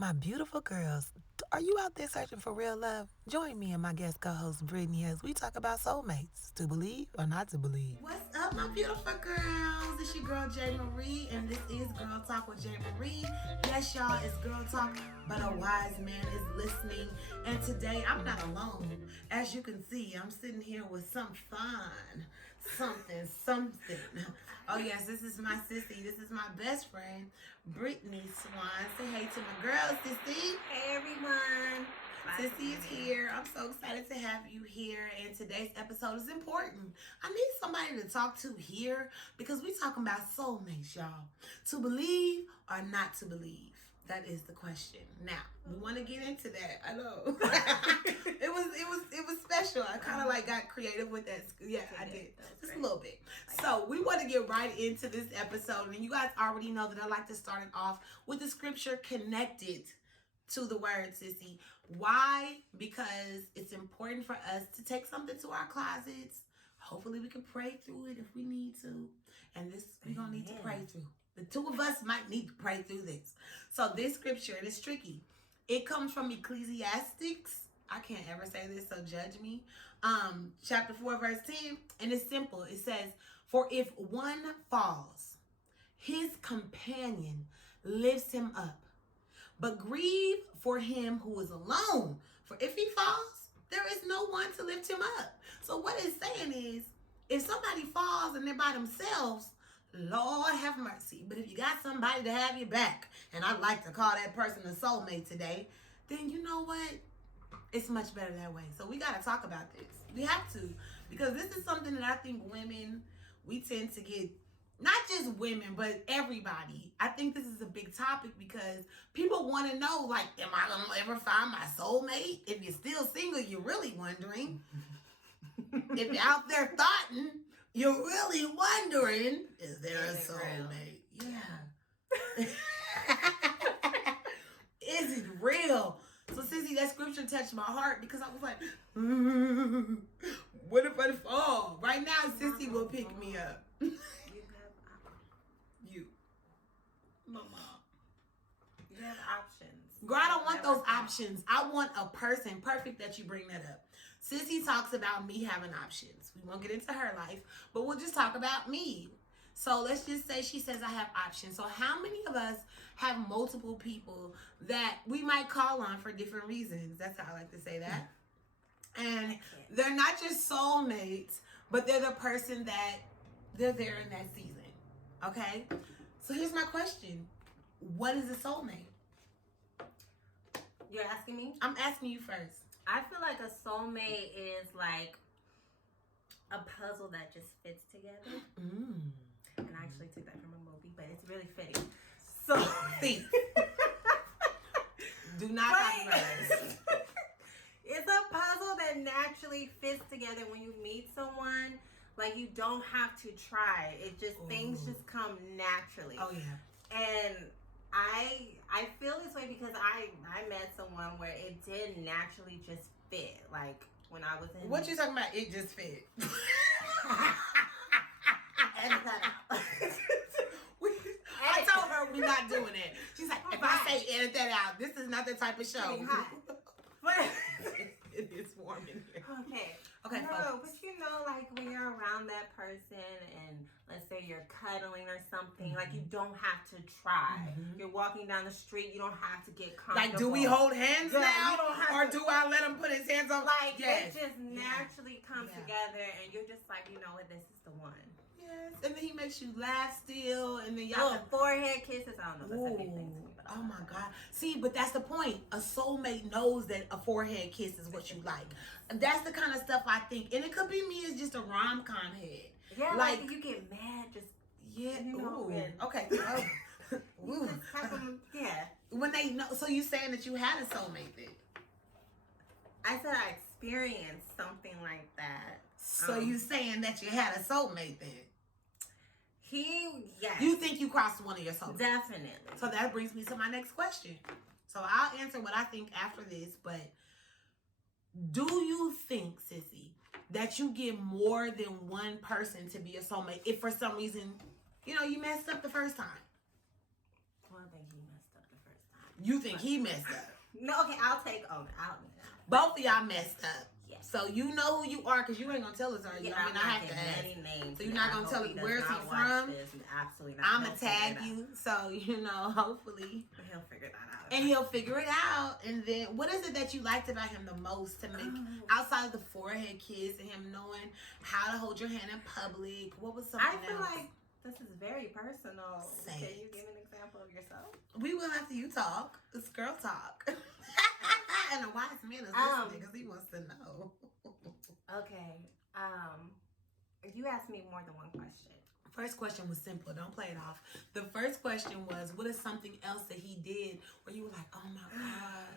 My beautiful girls, are you out there searching for real love? Join me and my guest co-host Brittney as we talk about soulmates, to believe or not to believe. What's up, my beautiful girls? It's your girl J Marie, and this is Girl Talk with J Marie. Yes, y'all, it's Girl Talk, but a wise man is listening. And today I'm not alone. As you can see, I'm sitting here with some fun, something. Oh yes, this is my sissy. This is my best friend, Brittney Swan. Say hey to my girl, sissy. Hey everyone. Sissy is here. I'm so excited to have you here. And today's episode is important. I need somebody to talk to here because we talking about soulmates, y'all. To believe or not to believe? That is the question. Now, we want to get into that. I know. it was special. I kind of like got creative with that. Yeah, I did. Just a little bit. So we want to get right into this episode. And you guys already know that I like to start it off with the scripture connected to the word, sissy. Why? Because it's important for us to take something to our closets. Hopefully we can pray through it if we need to. And this we're gonna need to pray through. The two of us might need to pray through this. So this scripture, it is tricky. It comes from Ecclesiastics. I can't ever say this, so judge me. Chapter 4, verse 10. And it's simple. It says, "For if one falls, his companion lifts him up. But grieve for him who is alone. For if he falls, there is no one to lift him up." So what it's saying is, if somebody falls and they're by themselves, Lord have mercy. But if you got somebody to have your back, and I'd like to call that person a soulmate today, then you know what? It's much better that way. So we got to talk about this. We have to. Because this is something that I think women, we tend to get, not just women, but everybody. I think this is a big topic because people want to know, like, am I going to ever find my soulmate? If you're still single, you're really wondering. If you're out there thoughting, you're really wondering, is there a soulmate? Yeah. Is it real? So, sissy, that scripture touched my heart because I was like, what if I fall? Right now, sissy will pick me up. You. My mom. You have options. Girl, I don't want those options. I want a person. Perfect that you bring that up. Sissy talks about me having options. We won't get into her life, but we'll just talk about me. So let's just say she says I have options. So how many of us have multiple people that we might call on for different reasons? That's how I like to say that. And they're not just soulmates, but they're the person that they're there in that season. Okay? So here's my question. What is a soulmate? You're asking me? I'm asking you first. I feel like a soulmate is like a puzzle that just fits together. And I actually took that from a movie, but it's really fitting. So Thief. Do not copyright us. It's a puzzle that naturally fits together when you meet someone. Like, you don't have to try. It just, things just come naturally. Oh, yeah. And I feel this way because I met someone where it did naturally just fit. Like, when I was in... What you talking about? It just fit. Edit that out. I told her we're not doing it. She's like, if I say edit that out, this is not the type of show. It is warm in here. Okay. No, but you know, like when you're around that person and let's say you're cuddling or something, like you don't have to try. You're walking down the street, you don't have to get comfortable. Like, do we hold hands now? You don't have or do I let him put his hands on? Like, yes. it just naturally comes together and you're just like, you know what, this is the one. Yes, and then he makes you laugh still, and then y'all forehead kisses. I don't know. That's anything to me. Oh my God. See, but that's the point. A soulmate knows that a forehead kiss is what you like. That's the kind of stuff I think. And it could be me as just a rom-com head. Yeah, like you get mad just... Yeah. You know, okay. Yeah. When they know, so you saying that you had a soulmate then? I said I experienced something like that. So you saying that you had a soulmate then? Yes. You think you crossed one of your soulmates? Definitely. So that brings me to my next question. So I'll answer what I think after this, but do you think, sissy, that you get more than one person to be a soulmate if for some reason, you messed up the first time? Well, I think he messed up the first time. You think he messed up? No, okay, I'll take Both of y'all messed up. Yes. So you know who you are because you ain't gonna tell us, are you? Yeah, I mean, I have to ask. any names. So you're not gonna tell us where's he from? Absolutely not. I'm gonna tag you, so you know. Hopefully, he'll figure that out. And he'll figure it out. And then, what is it that you liked about him the most to make outside of the forehead kiss and him knowing how to hold your hand in public? What was something else? I feel like this is very personal. Say Can it. you give an example of yourself? We will after you talk. It's girl talk. And a wise man is listening because he wants to know. Okay. You asked me more than one question. First question was simple. Don't play it off. The first question was, what is something else that he did where you were like, oh my God.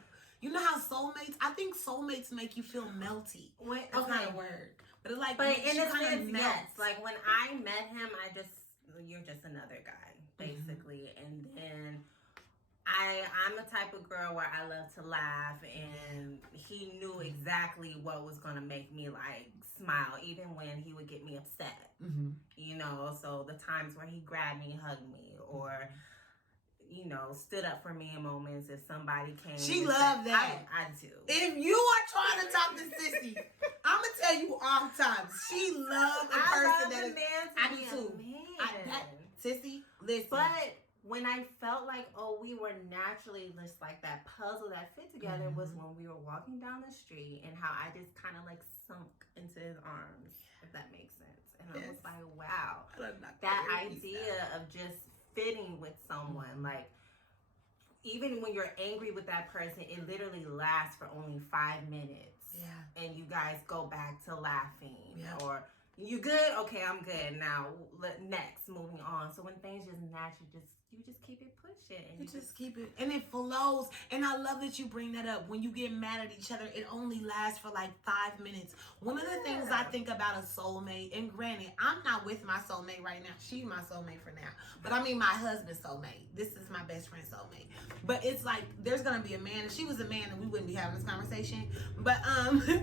You know how soulmates, I think soulmates make you feel melty. That's not a word. But it's like, in a sense, yes. Like when I met him, you're just another guy, basically. Mm-hmm. And then I'm the type of girl where I love to laugh, and he knew exactly what was going to make me like smile, even when he would get me upset. Mm-hmm. You know, so the times where he grabbed me, hugged me, or you know, stood up for me in moments if somebody came. She loved that. I do. If you are trying to talk to Sissy, I'm gonna tell you all the time. She loved the person that is. I do too. Sissy, listen. But when I felt like, we were naturally just like that puzzle that fit together, was when we were walking down the street and how I just kind of like sunk into his arms, if that makes sense. And I was like, wow, that idea of just fitting with someone, like even when you're angry with that person, it literally lasts for only 5 minutes. Yeah. And you guys go back to laughing. Yeah. Or you good? Okay, I'm good. Now next, moving on. So when things just naturally you just keep it pushing. And you just keep it, and it flows. And I love that you bring that up. When you get mad at each other, it only lasts for like 5 minutes. One of the things I think about a soulmate, and granted, I'm not with my soulmate right now. She's my soulmate for now. But I mean my husband's soulmate. This is my best friend's soulmate. But it's like, there's going to be a man. If she was a man, then we wouldn't be having this conversation. But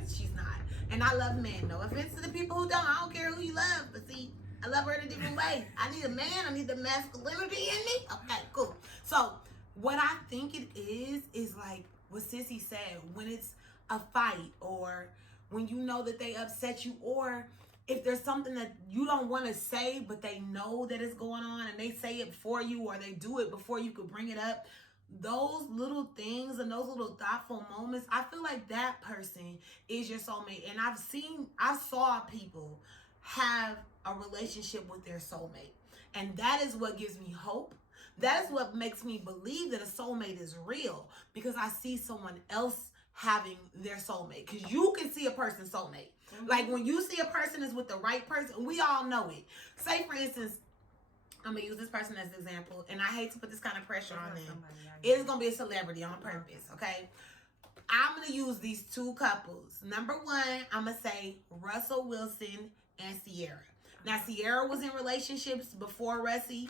she's not. And I love men. No offense to the people who don't. I don't care who you love. But see, I love her in a different way. I need a man. I need the masculinity in me. Okay, cool. So what I think it is like what Sissy said, when it's a fight, or when you know that they upset you, or if there's something that you don't want to say, but they know that it's going on and they say it for you, or they do it before you could bring it up. Those little things and those little thoughtful moments, I feel like that person is your soulmate. And I saw people have a relationship with their soulmate. And that is what gives me hope. That is what makes me believe that a soulmate is real, because I see someone else having their soulmate. Because you can see a person's soulmate. Mm-hmm. Like when you see a person is with the right person, we all know it. Say, for instance, I'm going to use this person as an example, and I hate to put this kind of pressure on them. It's going to be a celebrity on purpose, okay? I'm going to use these two couples. Number one, I'm going to say Russell Wilson and Sierra. Now, Sierra was in relationships before Russie.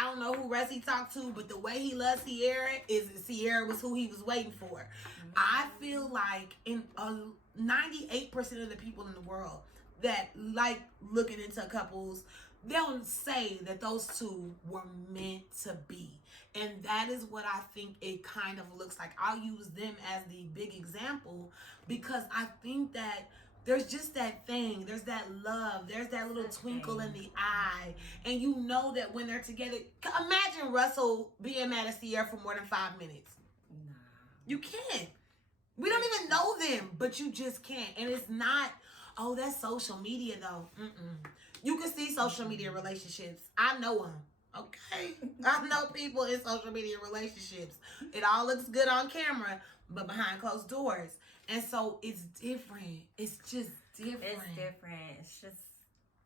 I don't know who Russie talked to, but the way he loves Sierra was who he was waiting for. Mm-hmm. I feel like 98% of the people in the world that like looking into couples, they'll say that those two were meant to be. And that is what I think it kind of looks like. I'll use them as the big example because I think that there's just that thing. There's that love. There's that little twinkle in the eye. And you know that when they're together, imagine Russell being mad at Sierra for more than 5 minutes. Nah. You can't. We don't even know them, but you just can't. And it's not, that's social media though. Mm-mm. You can see social media relationships. I know them. Okay. I know people in social media relationships. It all looks good on camera, but behind closed doors. And so it's different. It's just different. It's different. It's just,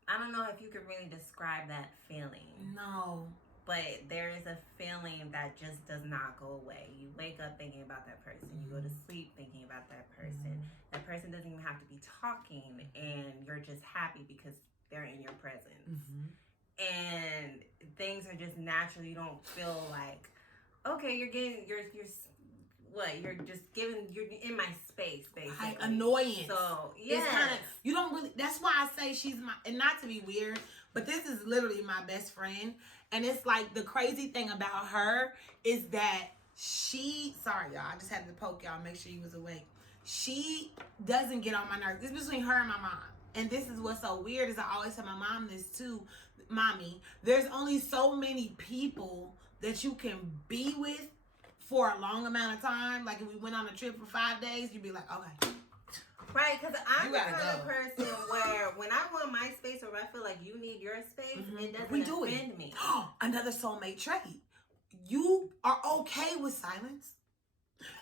I don't know if you could really describe that feeling. No. But there is a feeling that just does not go away. You wake up thinking about that person. You go to sleep thinking about that person. That person doesn't even have to be talking, and you're just happy because they're in your presence. And things are just natural. You don't feel like, okay, you're in my space, basically. Like annoyance. So, yeah. It's kind of, you don't really, that's why I say she's my, and not to be weird, but this is literally my best friend. And it's like the crazy thing about her is that Sorry y'all, I just had to poke y'all, make sure you was awake. She doesn't get on my nerves. It's between her and my mom. And this is what's so weird is I always tell my mom this too. Mommy, there's only so many people that you can be with for a long amount of time. Like if we went on a trip for 5 days, you'd be like, okay. Right, because I'm the kind of person where when I want my space or I feel like you need your space, it doesn't offend me. Another soulmate trait. You are okay with silence.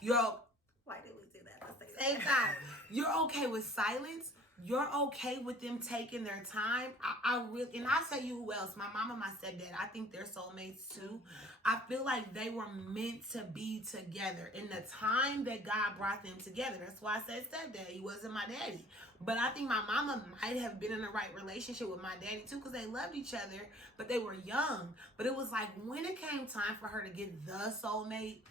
Why did we do that at the same time? You're okay with silence. You're okay with them taking their time. I really, and I'll tell you who else. My mom and my stepdad, I think they're soulmates too. I feel like they were meant to be together in the time that God brought them together. That's why I said stepdad. He wasn't my daddy. But I think my mama might have been in the right relationship with my daddy too, because they loved each other, but they were young. But it was like when it came time for her to get the soulmate,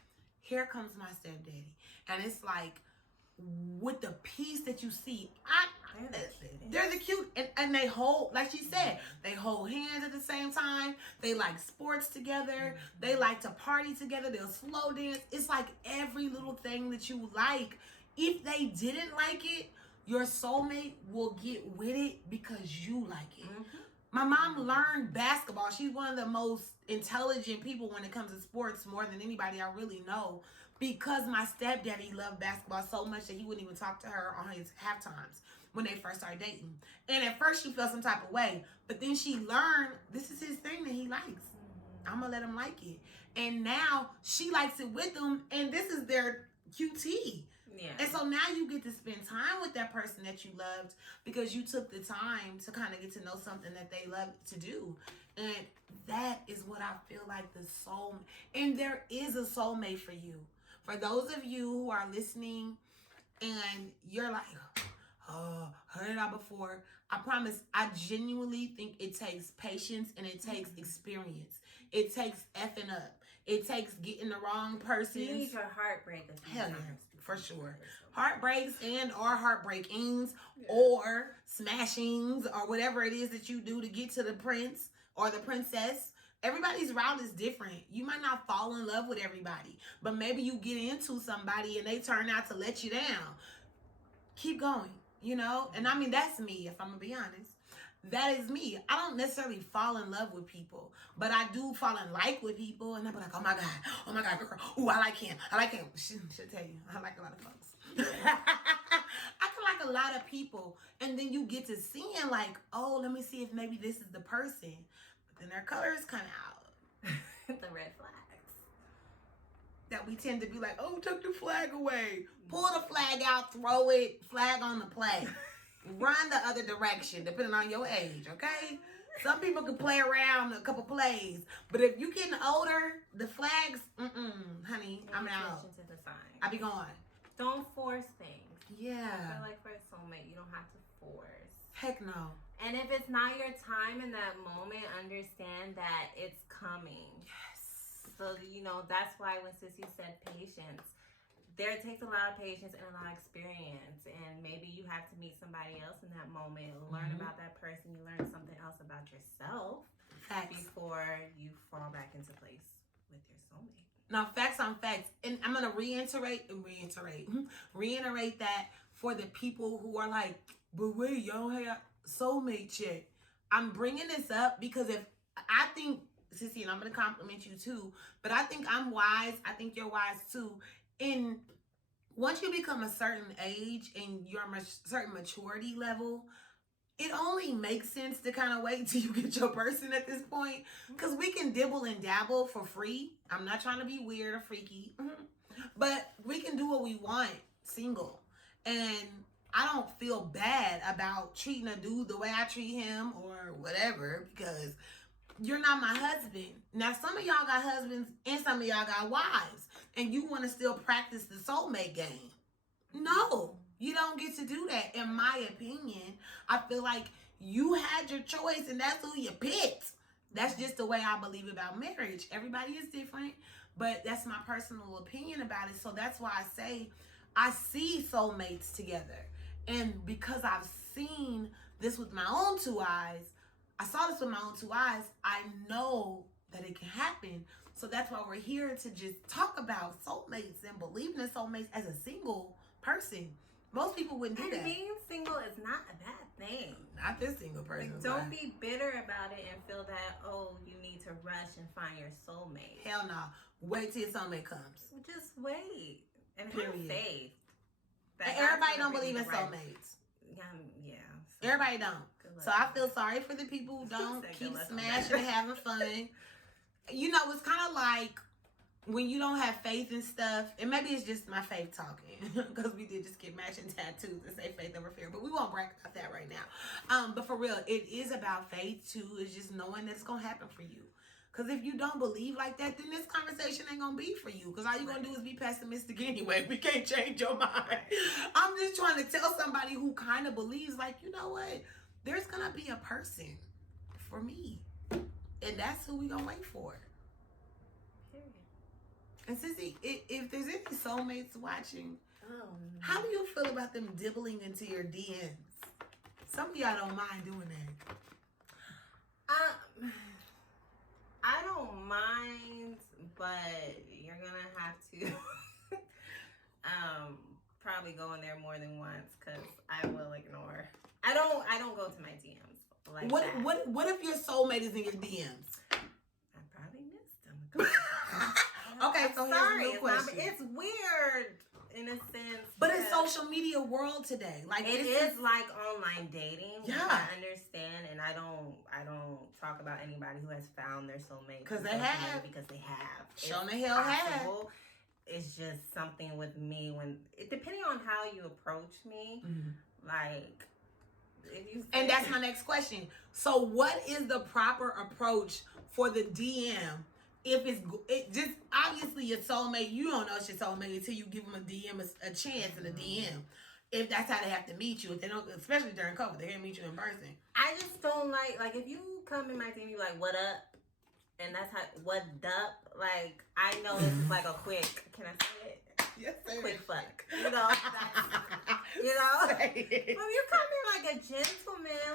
here comes my stepdaddy. And it's like, with the peace that you see, they're the cute, and they hold, like she said, they hold hands at the same time. They like sports together. They like to party together. They'll slow dance. It's like every little thing that you like. If they didn't like it, your soulmate will get with it because you like it. My mom learned basketball. She's one of the most intelligent people when it comes to sports, more than anybody I really know, because my stepdaddy loved basketball so much that he wouldn't even talk to her on his half times when they first started dating. And at first she felt some type of way, but then she learned this is his thing that he likes. I'm gonna let him like it. And now she likes it with him, and this is their QT. Yeah. And so now you get to spend time with that person that you loved because you took the time to kind of get to know something that they love to do. And that is what I feel like the soul. And there is a soulmate for you. For those of you who are listening and you're like, oh, heard it all before, I promise, I genuinely think it takes patience and it takes experience. It takes effing up. It takes getting the wrong person. You need your heartbreak a few times. For sure. Heartbreaks and or heartbreakings or smashings or whatever it is that you do to get to the prince or the princess. Everybody's route is different. You might not fall in love with everybody, but maybe you get into somebody and they turn out to let you down. Keep going, you know? And I mean, that's me, if I'm gonna be honest. That is me. I don't necessarily fall in love with people, but I do fall in like with people, and I'm like, oh my God, girl. Ooh, I like him. She'll tell you, I like a lot of folks. I can like a lot of people, and then you get to seeing like, oh, let me see if maybe this is the person. But then their colors come out. The red flags. That we tend to be like, oh, took the flag away. Pull the flag out, throw it, flag on the play. Run the other direction, depending on your age, okay? Some people can play around a couple plays, but if you're getting older, the flags, honey, I'm out. To the sign. I be gone. Don't force things. Yeah. I feel like for a soulmate, you don't have to force. Heck no. And if it's not your time in that moment, understand that it's coming. Yes. So, you know, that's why when Sissy said patience, there takes a lot of patience and a lot of experience, and maybe you have to meet somebody else in that moment, learn about that person, you learn something else about yourself. Facts. Before you fall back into place with your soulmate. Now, facts on facts, and I'm gonna reiterate that for the people who are like, but wait, y'all have soulmate yet. I'm bringing this up because if I think, Sissy, and I'm gonna compliment you too, but I think I'm wise. I think you're wise too. And once you become a certain age and you're a certain maturity level, it only makes sense to kind of wait till you get your person at this point. Because we can dibble and dabble for free. I'm not trying to be weird or freaky. But we can do what we want single. And I don't feel bad about treating a dude the way I treat him or whatever, because you're not my husband. Now, some of y'all got husbands and some of y'all got wives, and you want to still practice the soulmate game. No, you don't get to do that. In my opinion, I feel like you had your choice and that's who you picked. That's just the way I believe about marriage. Everybody is different, but that's my personal opinion about it. So that's why I say I see soulmates together. And because I've seen this with my own two eyes, I saw this with my own two eyes, I know that it can happen. So that's why we're here to just talk about soulmates and believing in soulmates as a single person. Most people wouldn't do And that. being single is not a bad thing. Not this single person. Like, don't be bitter about it and feel that, oh, you need to rush and find your soulmate. Hell no. Wait till your soulmate comes. Just wait and Period. have faith. And everybody don't believe in soulmates. Yeah. So everybody don't. So I feel sorry for the people who don't keep smashing and having fun. You know, it's kind of like when you don't have faith and stuff, and maybe it's just my faith talking, because we did just get matching tattoos and say faith over fear, but we won't brag about that right now. But for real, it is about faith too. It's just knowing that it's gonna happen for you. Because if you don't believe like that, then this conversation ain't gonna be for you. Because all you're gonna do is be pessimistic anyway. We can't change your mind. I'm just trying to tell somebody who kind of believes, like, you know what? There's gonna be a person for me, and that's who we gonna wait for. And Sissy, if there's any soulmates watching, how do you feel about them dibbling into your DMs? Some of y'all don't mind doing that. I don't mind, but you're gonna have to probably go in there more than once, because I will ignore. I don't go to my DMs like that. What if your soulmate is in your DMs? I probably missed them. Okay, so here's a new question. It's weird in a sense. But it's social media world today. Like it is like online dating. Yeah. I understand, and I don't talk about anybody who has found their soulmate. Because they have. Shown the hell have. It's just something with me depending on how you approach me, like if you. And that's my next question. So what is the proper approach for the DM? If it just obviously your soulmate, you don't know it's your soulmate until you give them a DM, a chance in a DM. If that's how they have to meet you, if they don't, especially during COVID, they can't meet you in person. I just don't like if you come in my DM, you like, what up? And that's how, what up? Like, I know this is like a quick, can I say it? Yes, sir. Quick fuck. You know? But you come in like a gentleman,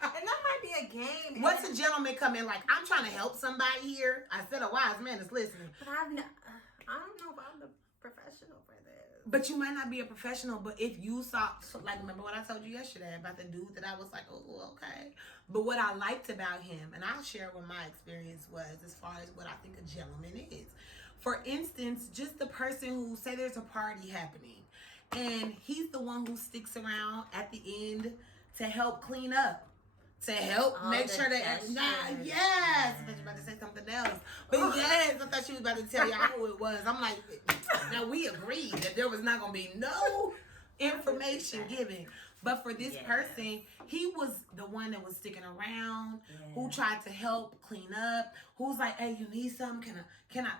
and that might be a game. What's a gentleman come in like? I'm trying to help somebody here. I said a wise man is listening. But I don't know if I'm the professional for this. But you might not be a professional. But if you saw, like, remember what I told you yesterday about the dude that I was like, oh, okay. But what I liked about him, and I'll share what my experience was as far as what I think a gentleman is. For instance, just the person who, say there's a party happening, and he's the one who sticks around at the end to help clean up. To help make sure that yes, I thought you were about to say something else. But yes, I thought she was about to tell y'all who it was. I'm like, now we agreed that there was not gonna be no information given. But for this person, he was the one that was sticking around, who tried to help clean up, who's like, hey, you need something? Can I?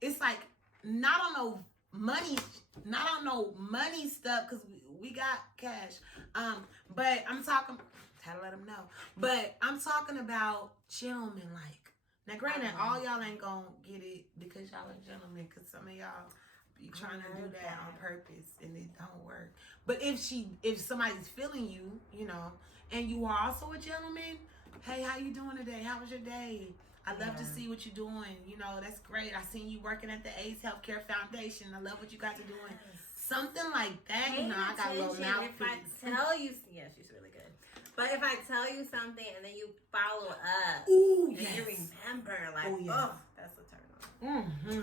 It's like not on no money stuff, because we got cash. But I'm talking. Had to let them know. But I'm talking about gentlemen like. Now, granted, all y'all ain't gonna get it because y'all are gentlemen, because some of y'all be trying to do that on purpose and it don't work. But if somebody's feeling you, you know, and you are also a gentleman, hey, how you doing today? How was your day? I love to see what you're doing. You know, that's great. I seen you working at the AIDS Healthcare Foundation. I love what you guys are doing. Something like that. You know, I got a little mouthpiece. If I tell you, she's really good. But if I tell you something and then you follow up, ooh, and you remember, like, that's a turn on. Mm-hmm.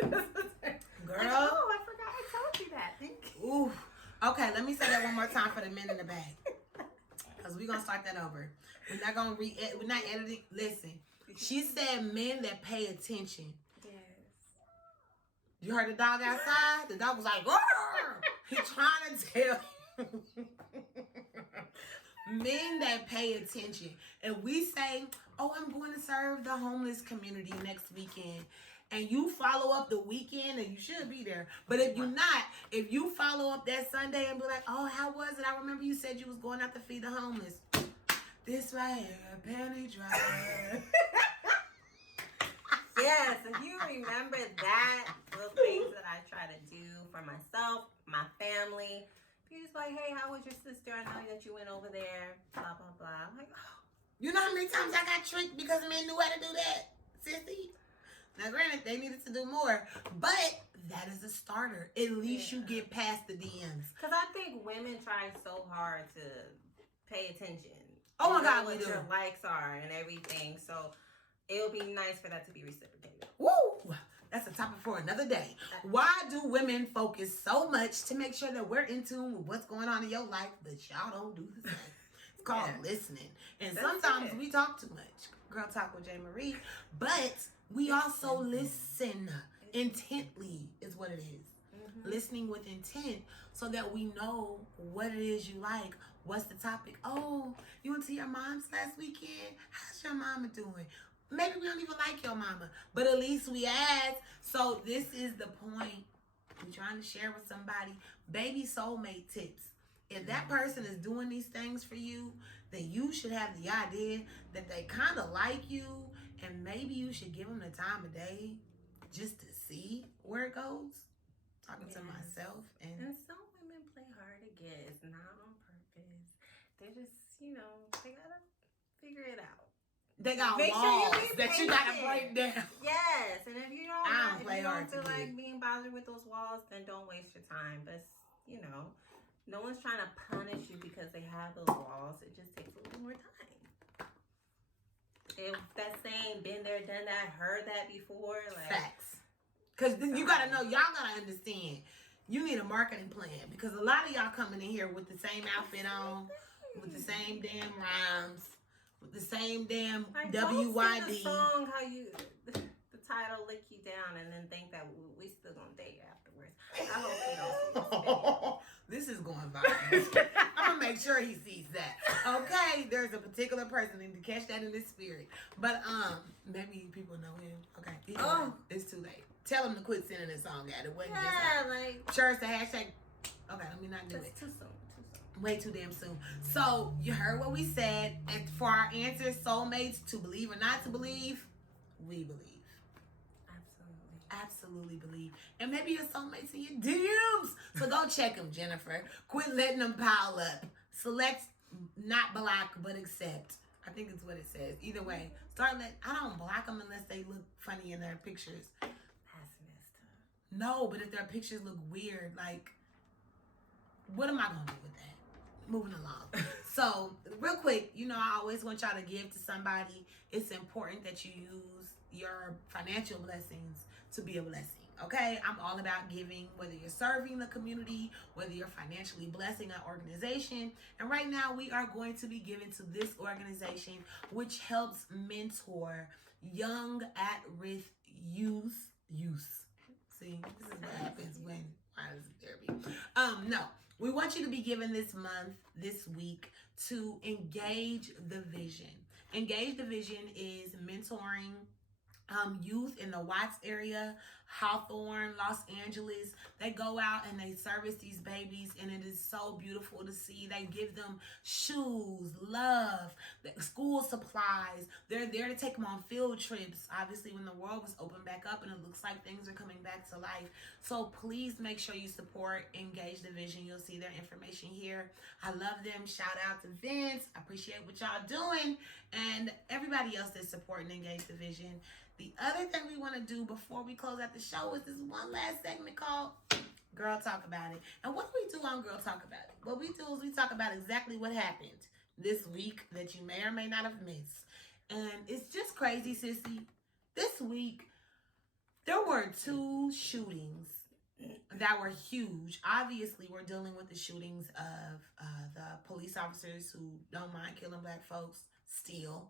Girl. Like, I forgot I told you that. Thank you. Ooh. Okay, let me say that one more time for the men in the back. Because we're going to start that over. We're not going to we're not editing. Listen, she said men that pay attention. Yes. You heard the dog outside? The dog was like, "Roar!" He's trying to tell you. Men that pay attention. And we say, oh, I'm going to serve the homeless community next weekend. And you follow up the weekend, and you should be there. But if you're not, if you follow up that Sunday and be like, oh, how was it? I remember you said you was going out to feed the homeless. This right here, a penny drive. Yes, if you remember that, those things that I try to do for myself, my family. You're just like, hey, how was your sister? I know that you went over there, blah, blah, blah. I'm like, oh. You know how many times I got tricked because men knew how to do that, sissy? Now, granted, they needed to do more, but that is a starter. At least you get past the DMs. Because I think women try so hard to pay attention. Oh my God, what your likes are and everything. So it'll be nice for that to be reciprocated. Woo! That's a topic for another day. Why do women focus so much to make sure that we're in tune with what's going on in your life, but y'all don't do the same? It's called listening. And sometimes we talk too much. Girl talk with J. Marie. But we also listen intently is what it is. Mm-hmm. Listening with intent so that we know what it is you like. What's the topic? Oh, you went to your mom's last weekend? How's your mama doing? Maybe we don't even like your mama, but at least we asked. So this is the point. We're trying to share with somebody baby soulmate tips. If that person is doing these things for you, then you should have the idea that they kind of like you, and maybe you should give them the time of day just to see where it goes. Talking to myself. And some women play hard to get. It's not on purpose. They just, they gotta figure it out. They got walls that you gotta break down. Yes, and if you don't feel like being bothered with those walls, then don't waste your time. But no one's trying to punish you because they have those walls. It just takes a little more time. If that saying, been there, done that, heard that before, like facts. Because you gotta know, y'all gotta understand. You need a marketing plan because a lot of y'all coming in here with the same outfit on, with the same damn rhymes. The same damn WYD. Don't sing a song how the title lick you down and then think that we still gonna date afterwards. I hope you don't see this. This is going viral. I'm gonna make sure he sees that. Okay, there's a particular person need to catch that in his spirit. But maybe people know him. Okay, it's too late. Tell him to quit sending this song out. It wasn't just sure it's the hashtag. Okay, let me not do it. Too soon. Way too damn soon. So you heard what we said. And for our answers, soulmates, to believe or not to believe, we believe. Absolutely believe. And maybe your soulmates in your DMs. So go check them, Jennifer. Quit letting them pile up. Select not block, but accept. I think it's what it says. Either way, I don't block them unless they look funny in their pictures. That's messed up. No, but if their pictures look weird, like, what am I going to do with that? Moving along. So, real quick, I always want y'all to give to somebody. It's important that you use your financial blessings to be a blessing. Okay? I'm all about giving, whether you're serving the community, whether you're financially blessing an organization. And right now, we are going to be giving to this organization, which helps mentor young at-risk youth. See, this is what happens when why is therapy? No. We want you to be given this month, this week, to Engage the Vision. Engage the Vision is mentoring youth in the Watts area, Hawthorn, Los Angeles. They go out and they service these babies, and it is so beautiful to see. They give them shoes, love, school supplies. They're there to take them on field trips, obviously, when the world was opened back up and it looks like things are coming back to life. So please make sure you support Engage the Vision. You'll see their information here. I love them. Shout out to Vince. I appreciate what y'all doing, and everybody else that's supporting Engage the Vision. The other thing we want to do before we close out the show is this one last segment called Girl Talk About It. And what do we do on Girl Talk About It? What we do is we talk about exactly what happened this week that you may or may not have missed. And it's just crazy, sissy. This week, there were 2 shootings that were huge. Obviously, we're dealing with the shootings of the police officers who don't mind killing black folks still.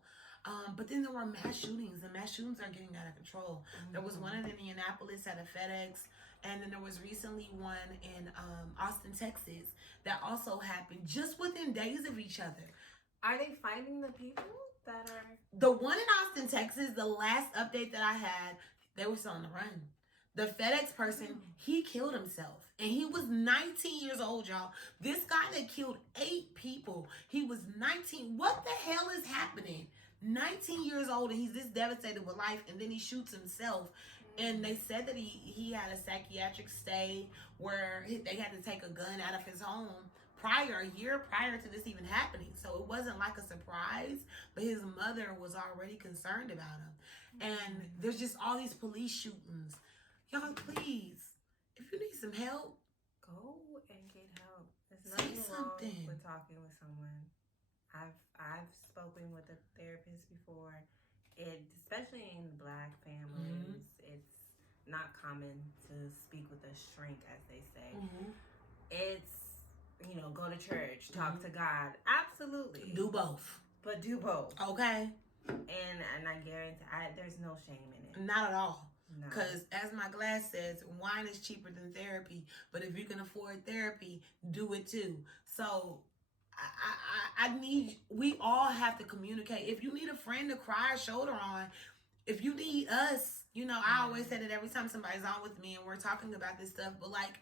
But then there were mass shootings, and mass shootings are getting out of control. There was one in Indianapolis at a FedEx, and then there was recently one in Austin, Texas, that also happened just within days of each other. Are they finding the people that are... The one in Austin, Texas, the last update that I had, they were still on the run. The FedEx person, he killed himself. And he was 19 years old, y'all. This guy that killed 8 people, he was 19. What the hell is happening? 19 years old, and he's this devastated with life, and then he shoots himself. And they said that he had a psychiatric stay where they had to take a gun out of his home. a year prior to this even happening. So it wasn't like a surprise, but his mother was already concerned about him. And there's just all these police shootings. Y'all, please, if you need some help, go and get help. There's say nothing something. wrong with talking with someone. I've spoken with a therapist before. Especially in Black families, it's not common to speak with a shrink, as they say. It's, go to church, talk to God. Absolutely. Do both. But do both. Okay. And I guarantee there's no shame in it. Not at all. No. Because as my glass says, wine is cheaper than therapy. But if you can afford therapy, do it too. So we all have to communicate. If you need a friend to cry a shoulder on, if you need us, I always say that every time somebody's on with me and we're talking about this stuff, but like,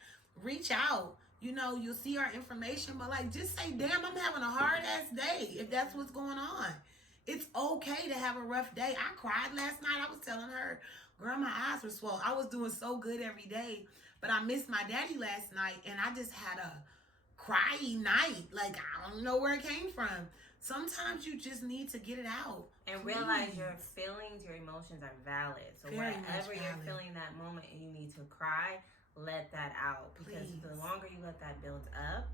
reach out. You'll see our information, but like, just say, damn, I'm having a hard ass day, if that's what's going on. It's okay to have a rough day. I cried last night. I was telling her, girl, my eyes were swollen. I was doing so good every day, but I missed my daddy last night, and I just had a cryy night. Like, I don't know where it came from. Sometimes you just need to get it out. And please. Realize your feelings, your emotions are valid. So wherever you're feeling that moment and you need to cry, let that out. Because the longer you let that build up,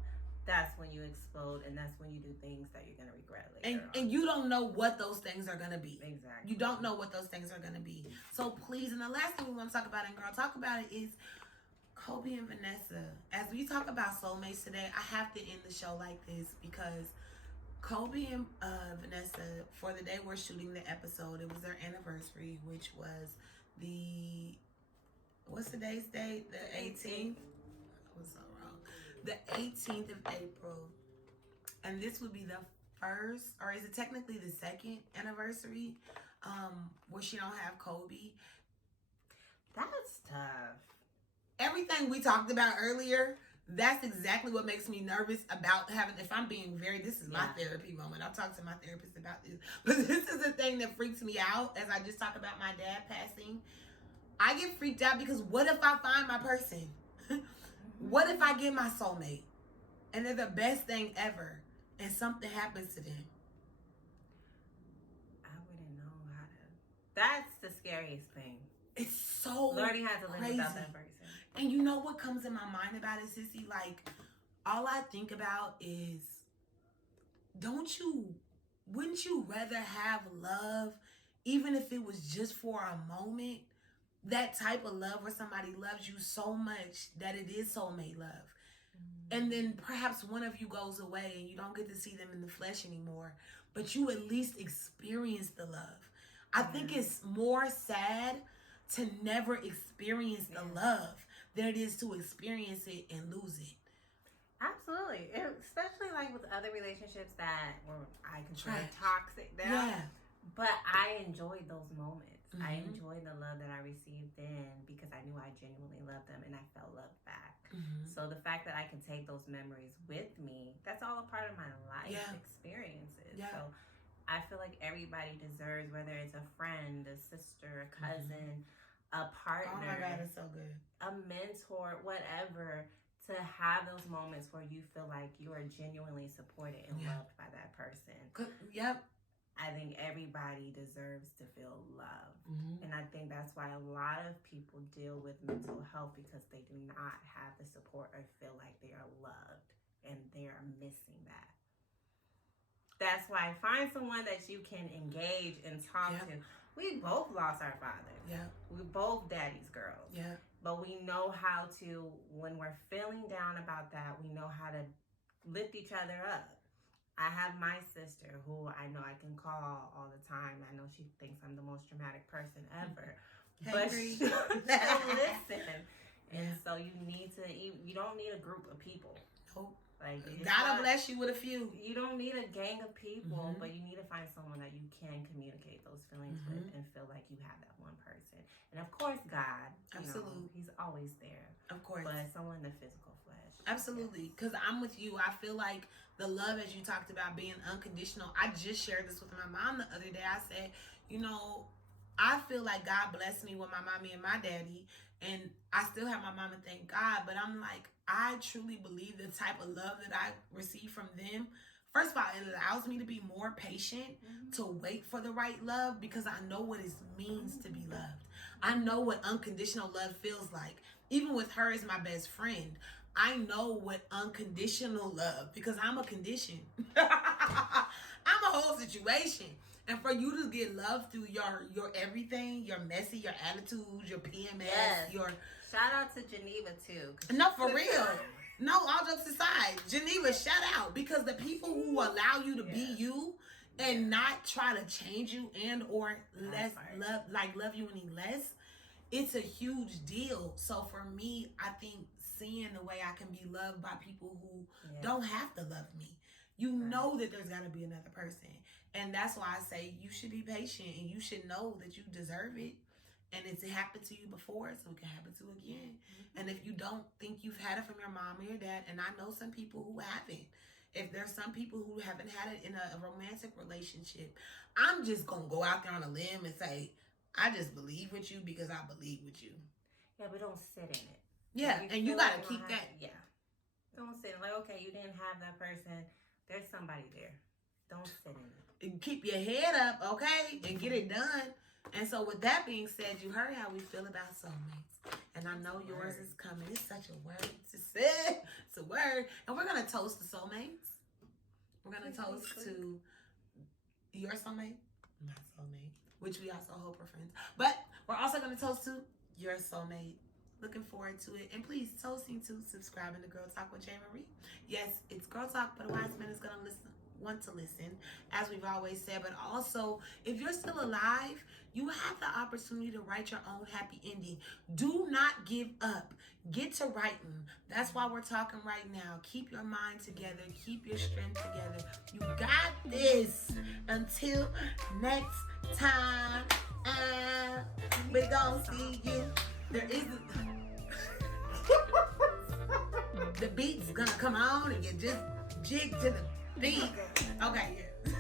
that's when you explode, and that's when you do things that you're going to regret later on. And you don't know what those things are going to be. Exactly. You don't know what those things are going to be. So please, and the last thing we want to talk about, and girl, talk about it, is Kobe and Vanessa. As we talk about soulmates today, I have to end the show like this because Kobe and Vanessa, for the day we're shooting the episode, it was their anniversary, which was what's today's date? The 18th? I was so wrong. The 18th of April. And this would be the first, or is it technically the second anniversary where she don't have Kobe? That's tough. Everything we talked about earlier, that's exactly what makes me nervous about having, if I'm being this is my therapy moment. I'll talk to my therapist about this. But this is the thing that freaks me out as I just talk about my dad passing. I get freaked out because what if I find my person? What if I get my soulmate and they're the best thing ever and something happens to them? I wouldn't know how to. That's the scariest thing. It's so learning how to live crazy. Without that person. And you know what comes in my mind about it, sissy? Like, all I think about is, wouldn't you rather have love, even if it was just for a moment? That type of love where somebody loves you so much that it is soulmate love. And then perhaps one of you goes away and you don't get to see them in the flesh anymore, but you at least experience the love. I think it's more sad to never experience the love than it is to experience it and lose it. Absolutely. Especially like with other relationships that were, I consider toxic. But I enjoyed those moments. I enjoyed the love that I received then because I knew I genuinely loved them and I felt loved back. So the fact that I can take those memories with me, that's all a part of my life experiences. So I feel like everybody deserves, whether it's a friend, a sister, a cousin, a partner. Oh my God, it's so good. A mentor, whatever, to have those moments where you feel like you are genuinely supported and loved by that person. I think everybody deserves to feel loved. And I think that's why a lot of people deal with mental health, because they do not have the support or feel like they are loved, and they are missing that. That's why find someone that you can engage and talk to. We both lost our father. We both daddy's girls. But we know how to, when we're feeling down about that, we know how to lift each other up. I have my sister who I know I can call all the time. I know she thinks I'm the most dramatic person ever. But she'll listen. And so you don't need a group of people. Nope. Like, God bless you with a few. You don't need a gang of people, but you need to find someone that you can communicate those feelings with and feel like you have that one person. And of course, God. Absolutely. He's always there. Of course. But someone in the physical flesh. Absolutely. Because I'm with you. I feel like the love, as you talked about, being unconditional. I just shared this with my mom the other day. I said, I feel like God blessed me with my mommy and my daddy. And I still have my mom and thank God, but I'm like, I truly believe the type of love that I receive from them. First of all, it allows me to be more patient, to wait for the right love, because I know what it means to be loved. I know what unconditional love feels like. Even with her as my best friend, I know what unconditional love, because I'm a condition. I'm a whole situation. And for you to get love through your everything, your messy, your attitudes, your PMS, Yes. your Shout out to Geneva too. no, for real. No, all jokes aside, Geneva, shout out, because the people who allow you to be you and not try to change you and or love you any less, it's a huge deal. So for me, I think seeing the way I can be loved by people who don't have to love me. You know that there's got to be another person. And that's why I say you should be patient and you should know that you deserve it. And it's happened to you before, so it can happen to you again. And if you don't think you've had it from your mom or your dad, and I know some people who haven't, if there's some people who haven't had it in a romantic relationship, I'm just going to go out there on a limb and say, I just believe with you because I believe with you. Yeah, but don't sit in it. Yeah, and you got to keep that. Yeah. Don't sit in like, okay, you didn't have that person. There's somebody there. Don't sit in it. And keep your head up, okay? And get it done. And so with that being said, you heard how we feel about soulmates. And I know yours is coming. It's such a word to say. It's a word. And we're going to toast to soulmates. We're going to toast to your soulmate, my soulmate, which we also hope are friends. But we're also going to toast to your soulmate. Looking forward to it. And please, toasting to subscribing to Girl Talk with J. Marie. Yes, it's Girl Talk, but a wise man is going to want to listen, as we've always said. But also, if you're still alive, you have the opportunity to write your own happy ending. Do not give up. Get to writing. That's why we're talking right now. Keep your mind together. Keep your strength together. You got this. Until next time, we're gonna see you. There isn't the beat's gonna come on and you just jig to the beat. Okay, yeah.